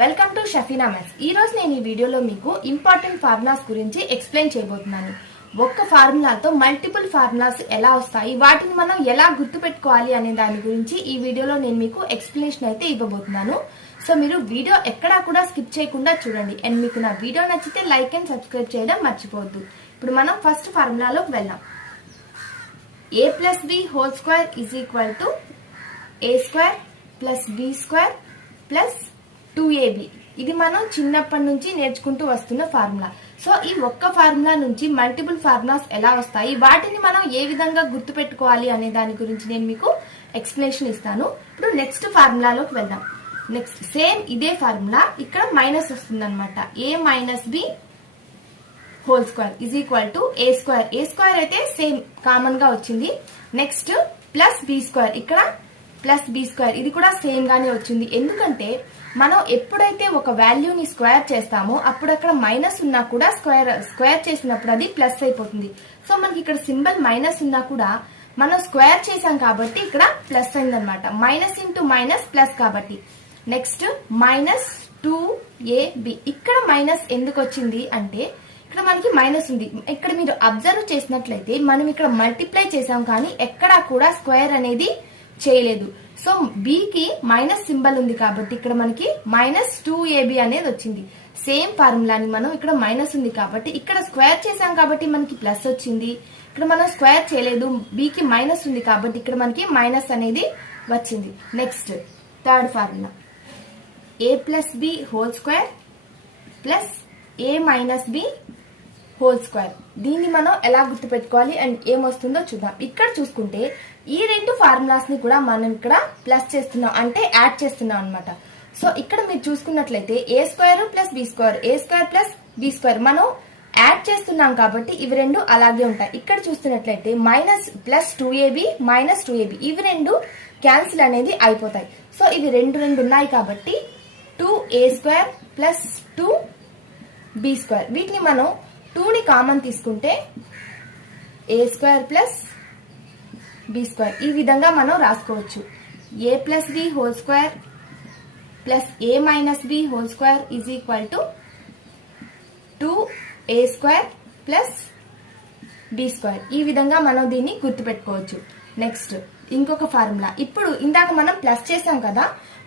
Welcome to షఫీనా maths. ఈ రోజు నేను ఈ వీడియోలో మీకు ఇంపార్టెంట్ ఫార్ములాస్ గురించి ఎక్స్ప్లెయిన్ చేయబోతున్నాను. ఒక్క ఫార్ములాతో మల్టిపుల్ ఫార్ములాస్ ఎలా వస్తాయి, వాటిని మనం ఎలా గుర్తుపెట్టుకోవాలి అనే దాని గురించి ఈ వీడియోలో నేను మీకు ఎక్స్ప్లెనేషన్ అయితే ఇవ్వబోతున్నాను. సో మీరు వీడియో ఎక్కడా కూడా స్కిప్ చేయకుండా చూడండి. అండ్ మీకు నా వీడియో నచ్చితే లైక్ అండ్ సబ్స్క్రైబ్ చేయడం మర్చిపోవద్దు. ఇప్పుడు మనం ఫస్ట్ ఫార్ములాలోకి వెళ్దాం. a plus b whole square is equal to a square plus b square plus 2ab. ఇది మనం చిన్నప్పటి నుంచి నేర్చుకుంటూ వస్తున్న ఫార్ములా. సో ఈ ఒక్క ఫార్ములా నుంచి మల్టిపుల్ ఫార్ములాస్ ఎలా వస్తాయి, వాటిని మనం ఏ విధంగా గుర్తుపెట్టుకోవాలి అనే దాని గురించి నేను మీకు ఎక్స్ప్లెనేషన్ ఇస్తాను. ఇప్పుడు నెక్స్ట్ ఫార్ములాలోకి వెళ్దాం. నెక్స్ట్ సేమ్ ఇదే ఫార్ములా, ఇక్కడ మైనస్ వస్తుంది అనమాట. a minus b whole square is equal to A square. A square అయితే సేమ్ కామన్ గా వచ్చింది. నెక్స్ట్ ప్లస్ బి స్క్వేర్, ఇక్కడ ప్లస్ బి స్క్వేర్, ఇది కూడా సేమ్ గానే వచ్చింది. ఎందుకంటే మనం ఎప్పుడైతే ఒక వాల్యూని స్క్వేర్ చేస్తామో అప్పుడు అక్కడ మైనస్ ఉన్నా కూడా స్క్వేర్ చేసినప్పుడు అది ప్లస్ అయిపోతుంది. సో మనకి ఇక్కడ సింబల్ మైనస్ ఉన్నా కూడా మనం స్క్వేర్ చేసాం కాబట్టి ఇక్కడ ప్లస్ అయిందనమాట. మైనస్ ఇంటూ మైనస్ ప్లస్ కాబట్టి. Next minus 2ab. ఇక్కడ మైనస్ ఎందుకు వచ్చింది అంటే ఇక్కడ మనకి మైనస్ ఉంది. ఇక్కడ మీరు అబ్జర్వ్ చేసినట్లయితే మనం ఇక్కడ మల్టిప్లై చేసాం కానీ ఎక్కడా కూడా స్క్వేర్ అనేది చేయలేదు. సో b కి మైనస్ సింబల్ ఉంది కాబట్టి ఇక్కడ మనకి మైనస్ 2ab అనేది వచ్చింది. సేమ్ ఫార్ములాని మనం ఇక్కడ మైనస్ ఉంది కాబట్టి ఇక్కడ స్క్వేర్ చేసాం కాబట్టి మనకి ప్లస్ వచ్చింది. ఇక్కడ మనం స్క్వేర్ చేయలేదు, b కి మైనస్ ఉంది కాబట్టి ఇక్కడ మనకి మైనస్ అనేది వచ్చింది. Next third formula a plus b whole square plus a minus b whole square. దీన్ని మనం ఎలా గుర్తుపెట్టుకోవాలి అండ్ ఏమొస్తుందో చూద్దాం. ఇక్కడ చూసుకుంటే ఈ రెండు ఫార్ములాస్ ని కూడా మనం ఇక్కడ ప్లస్ చేస్తున్నాం, అంటే యాడ్ చేస్తున్నాం అనమాట. సో ఇక్కడ మీరు చూసుకున్నట్లయితే ఏ స్క్వేర్ ప్లస్ బి స్క్వేర్, ఏ స్క్వేర్ ప్లస్ బి స్క్వేర్ మనం యాడ్ చేస్తున్నాం కాబట్టి ఇవి రెండు అలాగే ఉంటాయి. ఇక్కడ చూస్తున్నట్లయితే minus plus 2ab minus 2ab ఇవి రెండు క్యాన్సిల్ అనేది అయిపోతాయి. సో ఇవి రెండు ఉన్నాయి కాబట్టి 2a square plus 2b square. వీటిని మనం 2ని కామన్ తీసుకుంటే A square plus B square ఈ విధంగా మనం రాసుకోవచ్చు. A plus B whole square plus A minus B whole square is equal to 2a square plus B square. ఈ విధంగా మనం దీన్ని గుర్తుపెట్టుకోవచ్చు. నెక్స్ట్ ఇంకొక ఫార్ములా. ఇప్పుడు ఇందాక మనం ప్లస్ చేసాం కదా,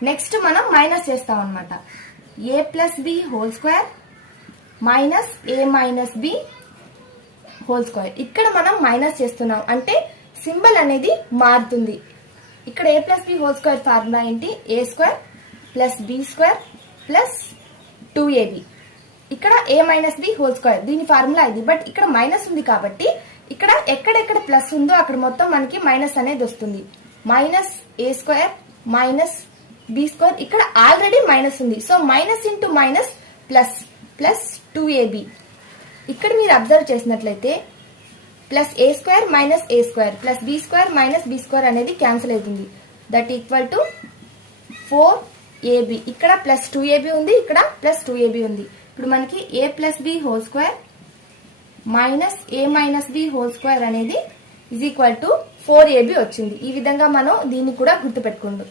నెక్స్ట్ మనం మైనస్ చేస్తాం అనమాట. A plus B whole square minus A minus B whole square. ఇక్కడ మనం మైనస్ చేస్తున్నాం అంటే సింబల్ అనేది మారుతుంది. ఇక్కడ A plus B whole square formula ఏంటి? A square plus B square plus 2ab. ఇక్కడ A minus B whole square దీని ఫార్ములా ఇది. బట్ ఇక్కడ మైనస్ ఉంది కాబట్టి ఇక్కడ ఎక్కడెక్కడ ప్లస్ ఉందో అక్కడ మొత్తం మనకి మైనస్ అనేది వస్తుంది. Minus A square minus B square, ఇక్కడ ఆల్రెడీ మైనస్ ఉంది. So minus into minus plus plus 2ab. ఇక్కడ మీరు అబ్జర్వ్ చేసినట్లయితే plus A square minus A square plus B square minus B square అనేది క్యాన్సిల్ అవుతుంది. That equal to 4ab. ఇక్కడ plus 2ab ఉంది, ఇక్కడ ప్లస్ 2ab ఉంది. ఇప్పుడు మనకి A plus B whole square minus A minus B whole square అనేది is equal to 4ab వచ్చింది. ఈ విధంగా మనం దీన్ని కూడా గుర్తుపెట్టుకోండి.